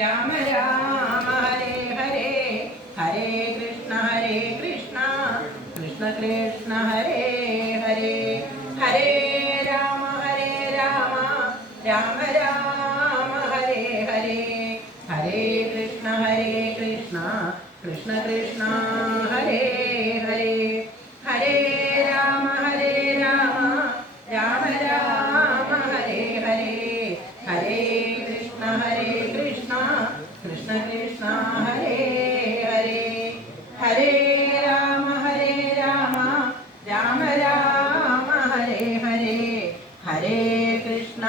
രാമ രാമ ഹരേ ഹരേ ഹരേ കൃഷ്ണ കൃഷ്ണ കൃഷ്ണ ഹരേ ഹരേ ഹരേ രാമ രാമ രാമ ഹരേ ഹരേ ഹരേ കൃഷ്ണ കൃഷ്ണ കൃഷ്ണ ഹരേ ഹരേ ഹരേ രാമ രാമ രാമ ഹരേ ഹരേ ഹരേ കൃഷ്ണ കൃഷ്ണ കൃഷ്ണ ഹരേ ഹരേ ഹരേ രാമ രാമ രാമ ഹരേ ഹരേ ഹരേ കൃഷ്ണ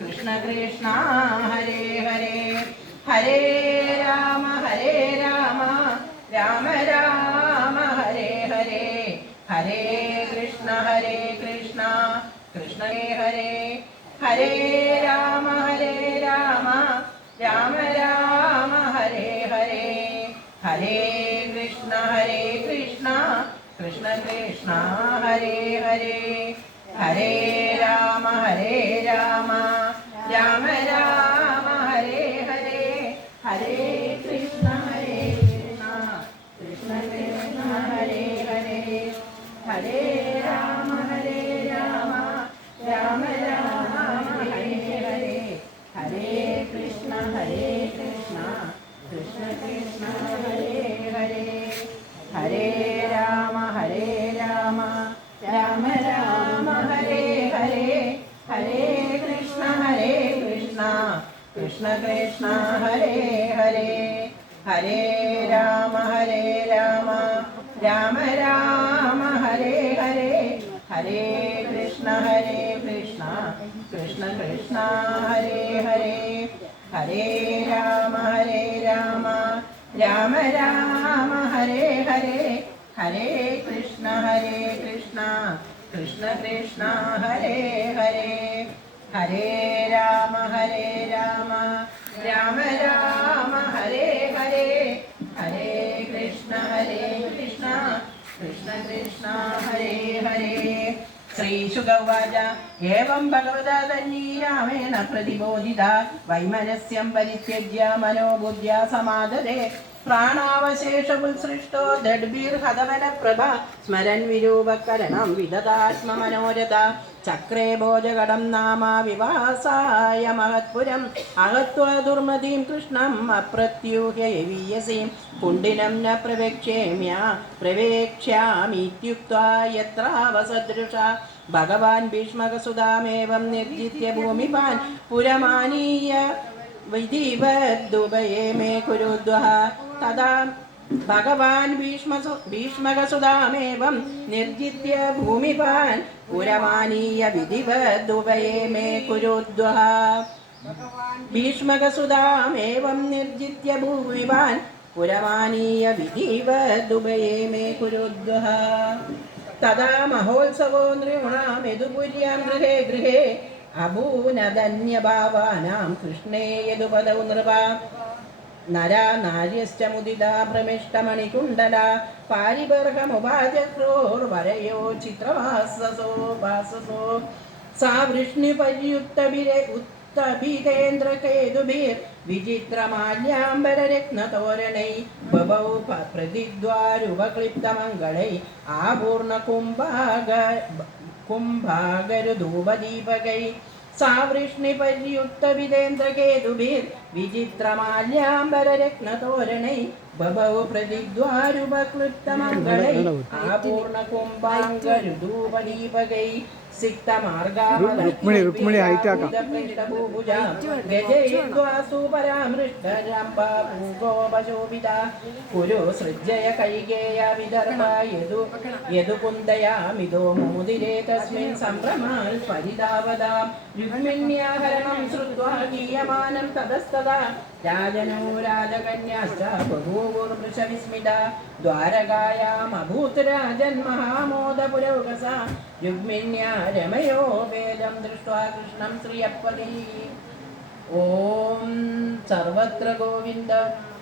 കൃഷ്ണ കൃഷ്ണ ഹരേ ഹരേ ഹരേ രാമ രാമ രാമ ഹരേ ഹരേ ഹരേ കൃഷ്ണ കൃഷ്ണ ഹരേ ഹരേ രാമ രാമ രാമ ഹരേ ഹരേ ഹരേ കൃഷ്ണ കൃഷ്ണ കൃഷ്ണ ഹരേ ഹരേ ഹരേ രാമ രാമ രാമ ഹരേ ഹരേ ഹരേ കൃഷ്ണ കൃഷ്ണ കൃഷ്ണ ഹരേ ഹരേ ഹരേ രാമ രാമ രാമ ഹരേ ഹരേ ഹരേ കൃഷ്ണ കൃഷ്ണ കൃഷ്ണ ഹരേ ഹരേ ഹരേ രാമ രാമ രാമ ഹരേ ഹരേ ഹരേ കൃഷ്ണ കൃഷ്ണ കൃഷ്ണ ഹരേ ഹരേ ഹരേ രാമ രാമ രാമ ഹരേ ഹരേ ഹരേ കൃഷ്ണ കൃഷ്ണ കൃഷ്ണ ഹരേ ഹരേ ഹരേ രാമ രാമ രാമ ഹരേ ഹരേ ഹരേ കൃഷ്ണ കൃഷ്ണ കൃഷ്ണ ഹരേ ഹരേ ഹരേ രാമ രാമ രാമ ഹരേ ഹരേ ഹരേ കൃഷ്ണ കൃഷ്ണ കൃഷ്ണ ഹരേ ഹരേ ശ്രീശുകവാച ഏവം ഭഗവതാ തന്നീ രാമേണ പ്രതിബോധിത വൈമനസ്യം പരിത്യജ്യ മനോബുദ്ധ്യാ സമാദരേ പ്രാണാവശേഷമുത്സൃഷ്ടോ ദഡ്ഭിർഹതവനപ്രഭ സ്മരൻ വിരൂപകരണം വിദതാത്മമനോരഥ ചക്രേ ഭോജകടം നാമ വിവാസായ മഹത്പുരം അഹത്വാ ദുർമതീം കൃഷ്ണം അപ്രത്യൂഹ്യവീയസീം പുണ്ഡിനം ന പ്രവേക്ഷ്യാമീത്യുക്ത്വാ യത്രാവസദൃശ ഭഗവാൻ ഭീഷ്മകസുതാമേവം നിർജിത്യ ഭൂമിപാൻ പുരമാനീയ വിധിവദ്ദുഭയേ മേ കുരുദ്വഃ തഥാ ഭഗവാൻ ഭീഷ്മകസുതാമേവം നിർജിത്യ ഭൂമിപാൻ പുരമാനീയ വിധിവദ്ദുഭയേ മേ കുരുദ്വഃ ഭീഷ്മകസുതാമേവം നിർജിത്യ ഭൂമിപാൻ പുരമാനീയ വിധിവദ്ദുഭയേ മേ കുരുദ്വഃ തഥാ മഹോത്സവോ നൃണാം യദുപുര്യാം ഗൃഹേ ഗൃഹേ അഭൂനദന്യഭാവാനാം കൃഷ്ണേ യദുപദൗ നൃപ നരാ നാര്യശ്ച മുദിതാ ഭ്രമിഷ്ടമണികുണ്ടല പാരിബർഹമുപാചക്രോർവരയോ ചിത്രവാസസോ വാസസോ സാ വൃഷ്ണിപര്യുക്തഭിരെ ഉത്തഭിതേന്ദ്രകേതുഭിർ വിചിത്രമാല്യാംബരരത്നതോരണൈ ബഭൗ പ്രതിദ്വാരുപക്ലിപ്തമംഗളൈ കുംഭാഗരുധൂപദീപകൈ സാ വൃഷ്ണിപര്യുക്തവിദേന്ദ്രകേതുഭിർ വിചിത്രമാല്യാംബരരത്നതോരണൈ ബഭൗ പ്രതിദ്വാരുപക്ലിപ്തമംഗളൈ ആപൂർണകുംഭാംഗരുധൂപദീപകൈ രുക്മിണി ഹൈറ്റാക്കാം സൃജ്ജയ കൈകേയ വിദർഭ യദുകുന്ദയാമിതോ മോദിരേ തസ്മിൻ സംഭ്രമാൽ പരിതാവതാം രുക്മിണ്യാഹരണം ശ്രുത്വാ ഗീയമാനം തതസ്തദാ രാജനോ രാജകന്യാശ്ച ബഭൂവുർവൃഷവിസ്മിത ദ്വാരകായാമഭൂത് രാജൻ മഹാമോദപുരൗകസ രുക്മിണ്യാ രമയോ വേദം ദൃഷ്ട്വാ കൃഷ്ണം ശ്രിയപ്പതി. ഓം സർവത്ര ഗോവിന്ദ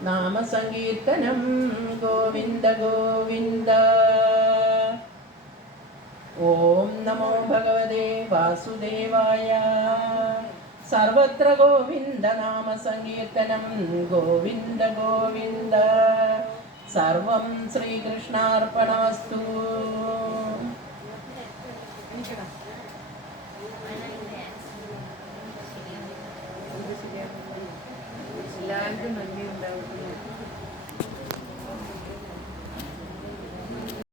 നാമസങ്കീർത്തനം ഗോവിന്ദ ഗോവിന്ദ. ഓം നമോ ഭഗവതേ വാസുദേവായ. സർവത്ര ഗോവിന്ദ നാമ സങ്കീർത്തനം ഗോവിന്ദ ഗോവിന്ദ. സർവം ശ്രീകൃഷ്ണാർപ്പണമസ്തു. എല്ലാവർക്കും നന്ദി ഉണ്ടാവും.